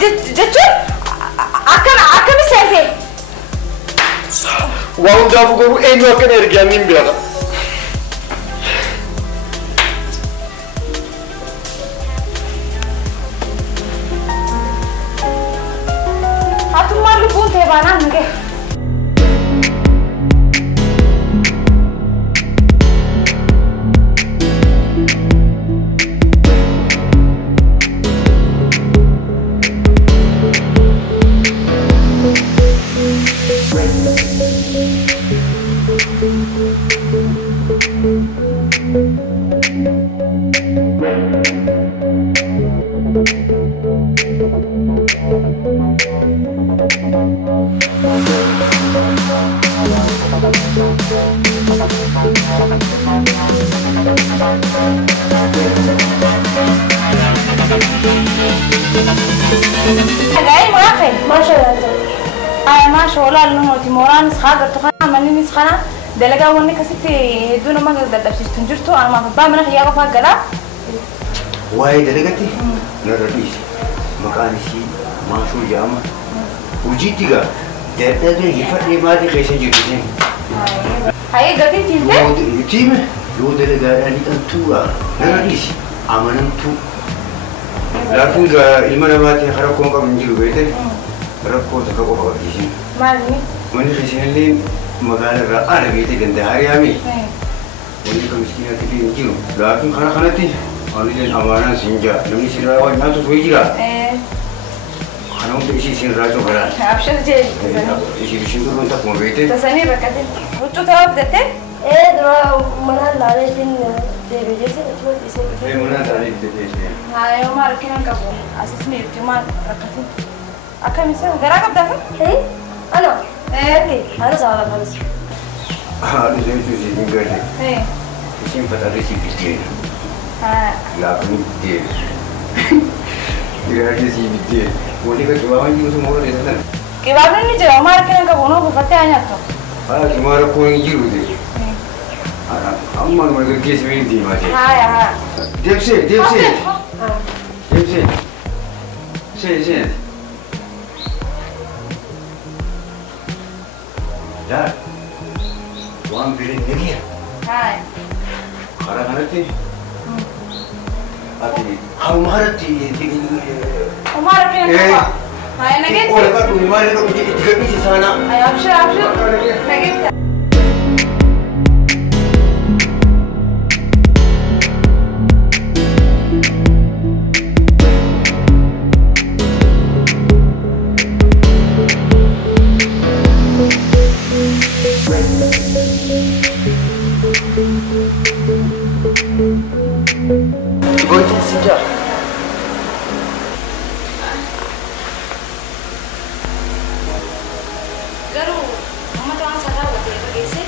جيران جتون أكم سنتين وهم جابوا قالوا إيه ما كان يرجعين بيها هاتوا ما لبون تبانا نجح تيموران سخاغ تخنا مني سخنا دلقا وني كستي دون ما قدرت تنجرتو انا ما فبا من خيا قفا غلا واي دلقتي نربيش مكان شي ما شو جامع وجيتيغا دتاغي يفري ما دي خيشه جيتين هاي غتي تيم لو دلقا اني انتو نربيش امننتو لا فوزا المنامات خرقكم قبل نجيو بيته ركو تكو بقى مالني من خشين مقال الرقانة بيتي جند هاريامي وني كمسكينة تبي نجيو لكن خناتي أنا لين أمانة سنجا لمن سيرا وجنا تسويجرا خنا هم بيشي سين راجو برا أبشر جي بيشي بيشينو كنت أقوم بيتي تساني ركعتين وشو تاب دته ده منا لارين دبيجي إيه منا داري دبيجي هاي يوم أركينا كابو أساسني يوم ركعتين أكمل سنة غراك بدأ إيه أنا إيه أنا زعلان خالص أنا زي توزي نقدر إيه بيشين فترة سي بيتين لا بني بيتين يا رجال سي بيتين ولي كجوابان جيلو سمورة ده كيبابن نيجي يوم أركينا كابو نو بفتح أنيا تو كمارا كوني جيلو ده أما ما كيس وين دي ما جي هاي دبسي سي لا وان بيرين نجيا هاي خارج هنتي أبي هم هرتي وما أركينا كابو هاي نجيت ولا كاتو ما لك تجيبي سانا أي أبشر نجيت قلت السجار Garu, mama tuh ang sadar buat dia kerja.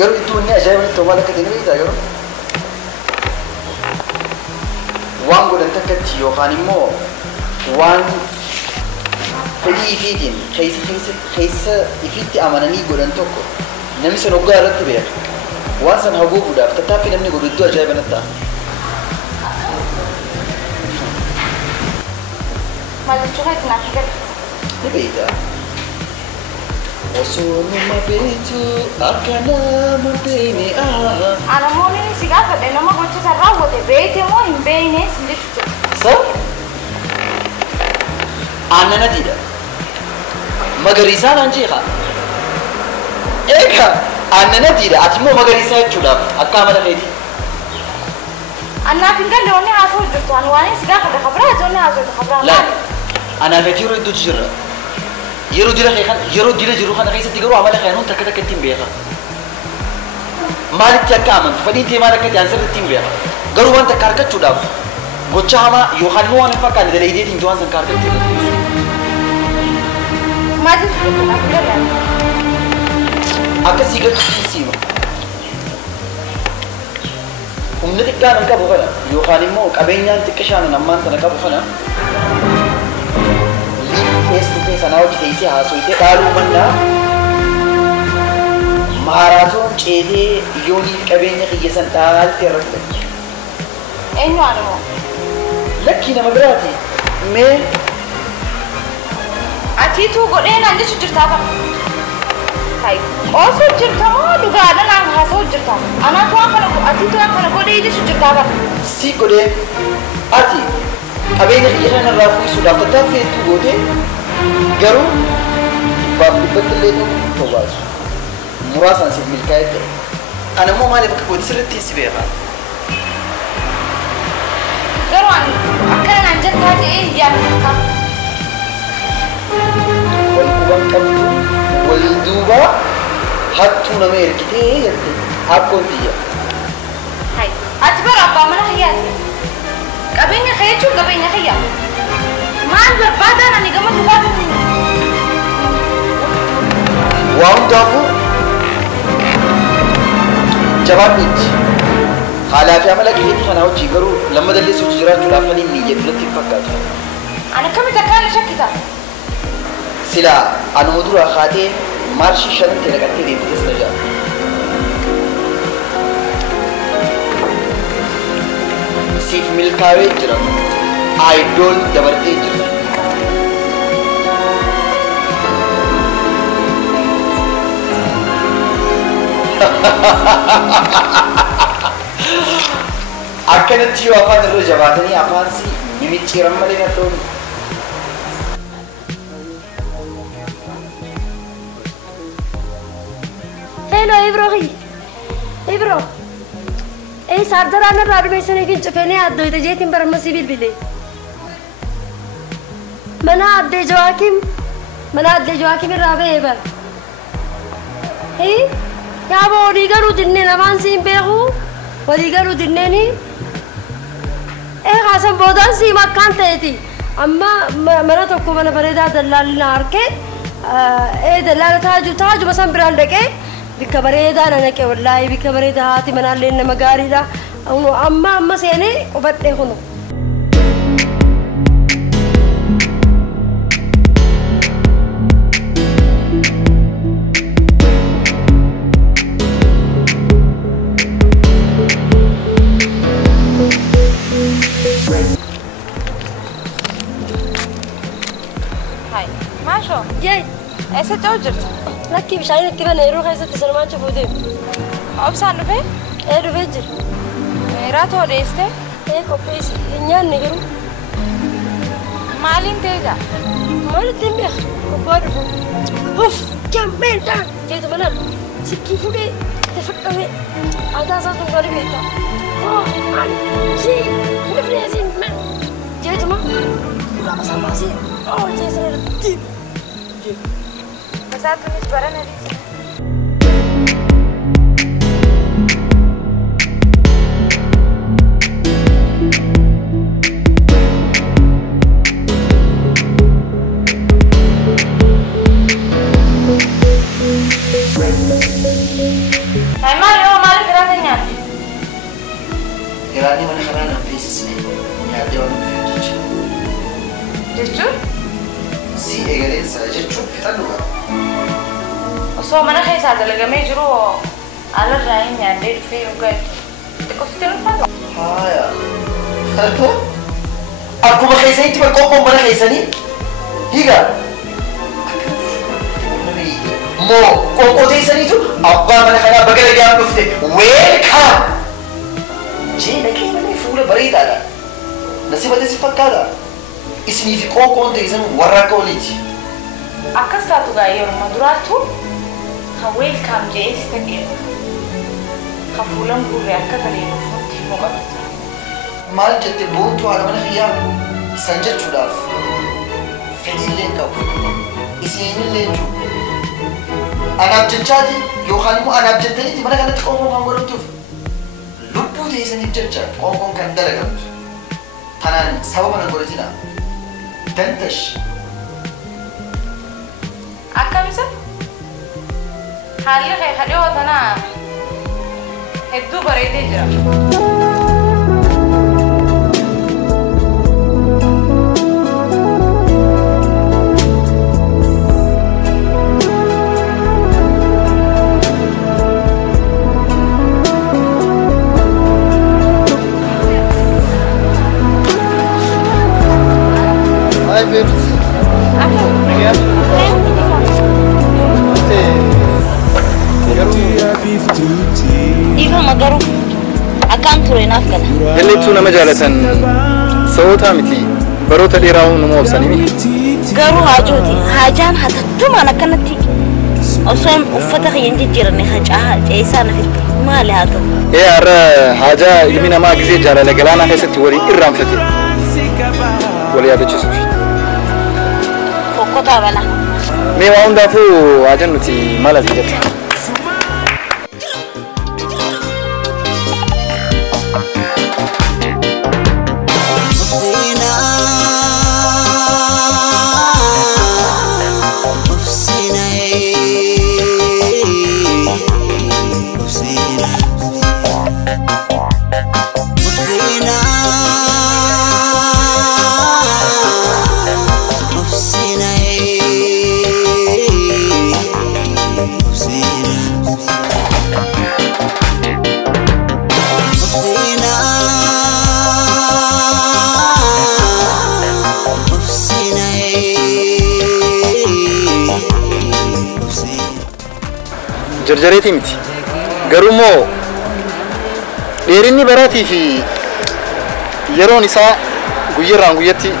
يرو الدنيا جاي من توما لك تنوي ده يرو وان قول انت كتيو خاني مو وان فدي فيدين خيس يفيدي امانني قول انتوكو نمس نوغا رتبه واسن هبو بودا تتافي نمني قول الدو جاي بنتا ما تشوفه كنا كده. نبيدا وصول ما بيتو أكنا ما بيني أنا مو نيجي سيجاره ده لما قلت سرّاه وده بيتي مو إن بيني سلكت. صح؟ أنا نديدا مغريزان أنجيها إيكا أنا نديدا أتمو مغريزان جودا أكامل هيدي أنا فينقال لوني عصور جرتو أنا واني سيجاره ده خبره جوني عصور ده خبره. لا أنا بتيرو يدو جرا يرو ديلا خيخان يرو ديلا جرو خان خيسة تيجرو عمله خيانون تكتا كتيم بيها مالك تكامن فدي تي مالك تيانسر تيم بيها غرو وان تكاركت جودا غوتشا هما يوحنو وان فكان ده ليدي تيم توان سنكاركت تيجرو ما تشوفه كنا كده. أكا سيجا تيسيما umnati kan ka bukana yohani mo kabenya tikashana namman tana ka bukana este te sanaw ti isi haso ite daru manna maaraatoon ceetee yoonii qabeenya qiyyeessan dhaaltee irratti eenyu aadamoo lakkii nama biraati mee atiituu godhee naan jechu jirtaa bara hai osoo jirta moo dhugaadha naan haasa'u jirta anaatu waan kana atiituu waan kana godhee jechu jirtaa bara si godhee ati qabeenya qiyyeessan irraa fuudhuudhaaf tattaaffeetu gootee garuu baaf dhibbatti illee ta'uu baasu muraasaan siif milkaa'ee ta'e ana immoo maaliif akka gooti sirriitti si beekaa garuu ani akkana naan jettaa ta'ee yaadata wal quban qabdu wal duuba hattuu nama ergitee jette akkoon tiyya hai ati bara abbaa mana kiyyaati qabeenya kee jechuun qabeenya kiyyaa maal barbaadaan ani gama dhugaatu waa hundaafuu jabaadhuutti haalaa fi amala keetii kanaa hojii garuu lamma dalleessuutti jiraachuudhaaf kan inni jedhutti hin fakkaatu. Ani akkamitti akkaan shakkita? Silaa anuma dura haatee maarshii shanatti naqattee deemtee sina jaa. Siif milkaa'ee jira. Aayidoon dabartee jira. Akkanatti yoo afaan irra jabaatanii afaan si mimicciiran malee kan ta'u. Hello Ibrohi. Ibro. Sardaraa narraa dhumeessanii fi cufeenii addoo ita jeetiin barammasii bilbilee. Mana addee Jawaakim irraa ba'ee bara. Yaaba walii galuu dinneen afaan siin beeku walii galuu dinneeni haasan boodaan siim akkaan ta'eeti amma mana tokko mana bareedaa dallaalina harkee dallaala taajuma san biraan dhaqee bikka bareedaa na naqe wallaahi bikka bareedaa haati manaallee nama gaariidha amma seenee qubadhee kunu. Yay! Esa jauh jirta? Lakki bishaan itti bana yeroo keessatti sanumaan cufuu deemu. Obsaan dhufee? Dhufee jira. Raatu odeessite? Qopheessi. Hin nyaanne garuu. Maaliin ta'eedha? Maalitti hin beeku? Kobbaa dhufu. Uff! Jambeedha! Jeetu manaan sikkii fuudhee tefadhamee aadaa isaa sun gadi beekta. Maali? Si! Nifnee siin man! Jeetuma gurraaqa isaa baasee jeesana irratti. Satu nih barang dari sini. Hai Mario, malah geraknya. Geraknya mana kerana bisnis ni? Ya dia orang fikir. Jujur? Si egalin saja cukup kita dulu. So mana kayak dalagamee jiru ala rain ya date fee ugat tekostin pa haya aku makasih itu berkokong mana kaisani higa mo koko kaisani itu abba mana kana bagal dia dufte welcome je lagi mana fula barita ada nasib ada sifat kada ismi fi koko kaisani waraka oliti akas satu gaya rumah duratu welcome Jay Stadium. Kafulan gurre akka bareedu fuutti moqatu. Maal jette boontu haala mana xiyyaa san jechuudhaaf fedhiillee qabu isiinillee jiru. Anaaf jechaati yookaan immoo anaaf jettaniiti mana kanatti qoonqoon waan godhamtuuf lubbuu teessaniif jecha qoonqoon kan dalagamtu. Kanaan sababa na godhatina dantash. Akkamisa? Haalli kee kadhee tanaa hedduu bareedee jira. قرو أكان تريناف كذا اللي تونا مجالة صوتها مثلي بروت اللي راو نمو بسنيمي قرو هاجوتي هاجان هتتم أنا كنتي أصلا وفتح ينجي جيرني خجاها جيسان في ما له هذا إيه أرى حاجة اللي من ما جزء جالا لقلانا خيست ولي إرام فتي ولي هذا جسوفي فوقتها بلا مي وان دافو عجنتي مالا زيجتها جرجريتي متي قرومو ديريني براتي في يروني سا غيران غيتي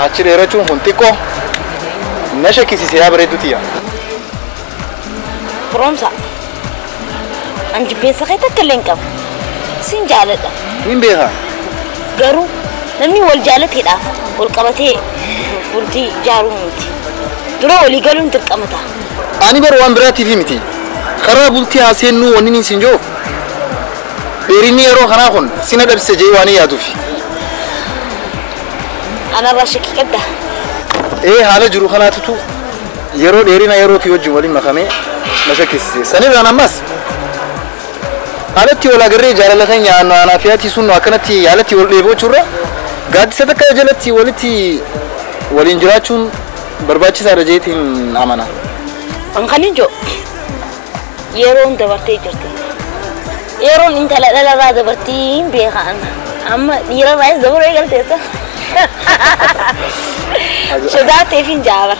اشري رچون فونتيكو نشكي سي سيابريدوتيا برومسا انجي بيسخيتا كلينكم سنجالدا مين بيها قرو نمي والجالتي دا والقبتي ولتي جارومتي درو لي قالوا انت قمتا اني بروان براتي في متي خرابولتي حسينو ونيني سنجو ديريني يرو خناخون سينا دبس جي واني يادوفي انا راشك كده ايه حاله جرو خناتتو يرو ديرينا يرو تي وجه ولي مخامي مشكس سنه انا مس حالتي ولا غري جار لخن يا انا فياتي سنو اكنتي يالتي وليبو چورا غاد ستك جلتي ولتي ولينجراچون برباچي سارجيتين امانا انخنيجو يرون دبرتي جرتي يرون انت لا لا دبرتي بيخان اما يرا رايس دبر يغلتي شداتي فين جابر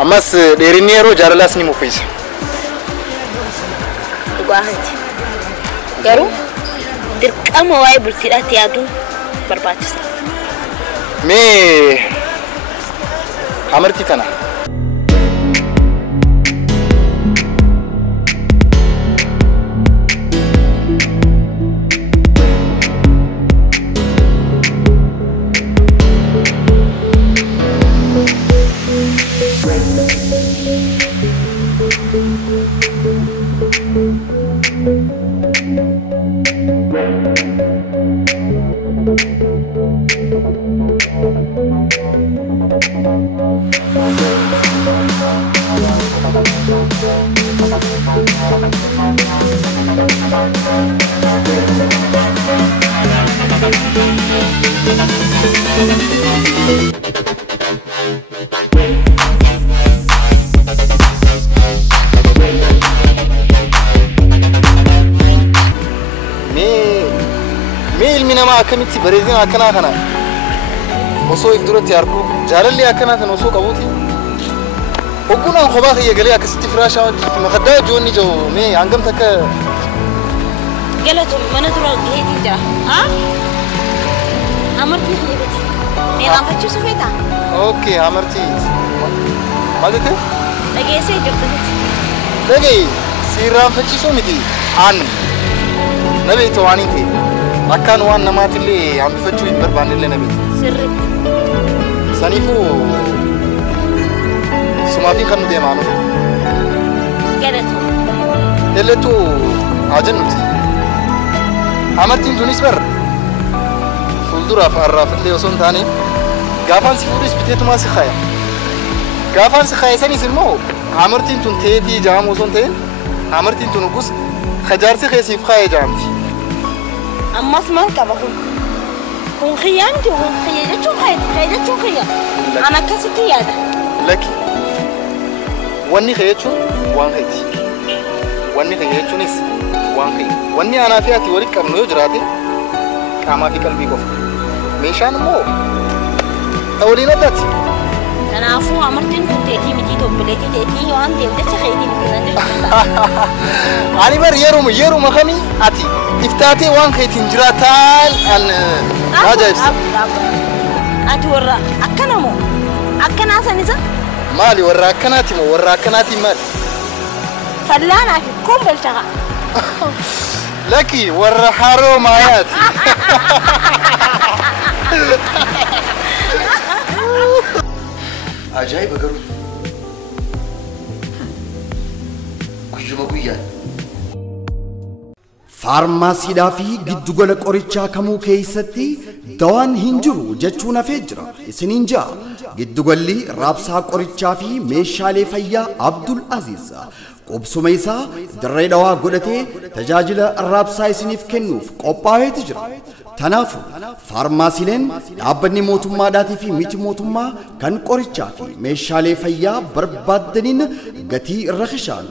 اماس ديرينيرو جارلاسني مفيس واحد قالوا درقم واي برسيدات يادو برباچس مي امرتي تنا كمتي بريدين أكنا خنا وصو يقدروا ياركو جارلي أكنا تنوصو كابوتي وكنا خباخ يقولي أكستي فراشة مخدة جوني جو مي عنكم تك قالت من ترى هيدي جا ها أمرتي هي بتي مين عم فتشو سفيتا أوكي أمرتي ما دته لقي سير جرتك لقي سيرام فتشو ميتي عن نبي تواني تي أكان وان نمات اللي عم بفتشوا يتبربان اللي نبي سرت سنيفو سمافي خنو دي مانو قالتو اللي عجنتي عمرتين تونس بر فولدورا فعراف اللي وصون تاني قافان سيفوريس بتيتو ما سخايا قافان سخايا سني سلمو عمرتين تون تيتي جام وصون تين عمرتين تونقص خجارسي خيسيف خايا جامتي أما اسمعك بقول كون خيانتي وكون خيانتي خيانتي خيان أنا كسيتي هذا لك واني خيانتي وان خيتي واني خيانتي نس وان خي واني أنا فياتي وريك كم نيو جراتي كما في قلبي كوف ميشان مو أولي نداتي Kanaafuu amartiin kun teetii miti dobbileetii teetii waan deemte chaxeetiin kennan Ani bar yeruma kamii ati iftaatee waan keetiin jiraataan an ajaa'ibsa. Ati warra akkana moo akkanaa sanisa? Maali warra akkanaati moo warra akkanaati maali? Fallaanaa fi kombolchaqa. Laki warra haroo maayaati. Ajaa'iba garuu guyyuma guyyaan faarmaasiidhaa fi giddugala qorichaa kamuu keessatti dawaan hin jiru jechuun hafee jira. Isiniin ja'a giddugalli raabsaa qorichaa fi meeshaalee fayyaa Abdul Aziz qubsuma isaa dirree dhawaa godhatee tajaajila raabsaa isiniif kennuuf qophaa'eeti jira. Tanaafu faarmaasiileen dhaabbanni mootummaadhaatii fi miti mootummaa kan qorichaa fi meeshaalee fayyaa barbaaddaniin gatii rakishaan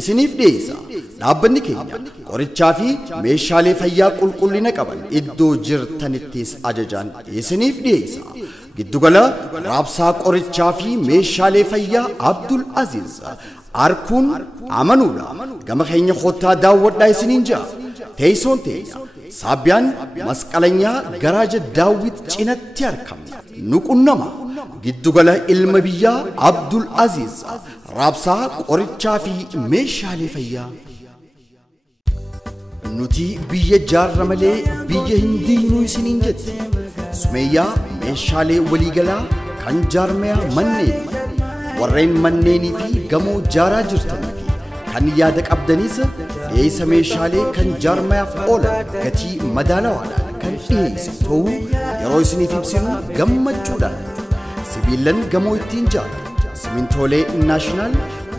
isiniif dhiyeessa. Dhaabbanni keenya qorichaa fi meeshaalee fayyaa qulqullina qaban iddoo jirtanittis ajajaan isiniif dhiyeessa. Giddugala raabsaa qorichaa fi meeshaalee fayyaa Abdul Aziz arkuun amanuudha. Gama keenya kottaa daawwadhaa isiniin ja'a. Teessoon teenya Saabiyaan masqalanyaa garaaja daawwit cinatti argamna. Nuqunnama giddugala ilma biyyaa Abdul Aziz raabsaa qorichaa fi meeshaalee fayyaa. Nuti biyya jaarra malee biyya hin diinuu isiniin jetti. Sumeeyyaa meeshaalee waliigalaa kan jaarmaya manneen warreen manneenii fi gamoo jaaraa jirtanii fi kan yaada qabdanis dhiyeessa meeshaalee kan jaarmayaaf oolan gatii madaalawaadhaan kan dhiyeessu ta'uu yeroo isiniif ibsinu gammachuudhaan. Sibiilan gamoo ittiin jaaru simintoolee naashinaal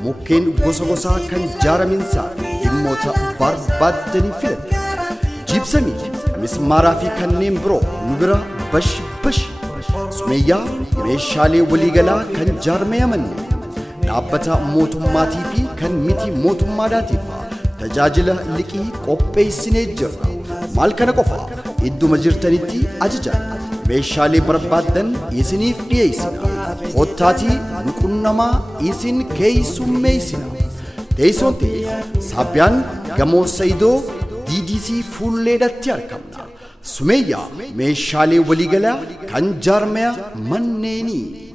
mukkeen gosa gosaa kan jaaraminsaa dhimmoota barbaaddanii filadha. Jibsamii mismaaraa fi kanneen biroo nu bira bash. Sumeeyyaa meeshaalee waliigalaa kan jaarmaya manneen dhaabbata mootummaatii fi kan miti mootummaadhaatiif tajaajila liqii qopheessinee jirra. Maal kana qofa idduma jirtanitti ajajaan meeshaalee barbaaddan isiniif dhiyeessina. Kottaatii nuqunnamaa isin keessummeessina. Teessoon teenya Saabiyaan gamoo Sayidoo DDC fuulleedhatti argamna. Sumeeyyaa meeshaalee waliigalaa kan jaarmaya manneenii.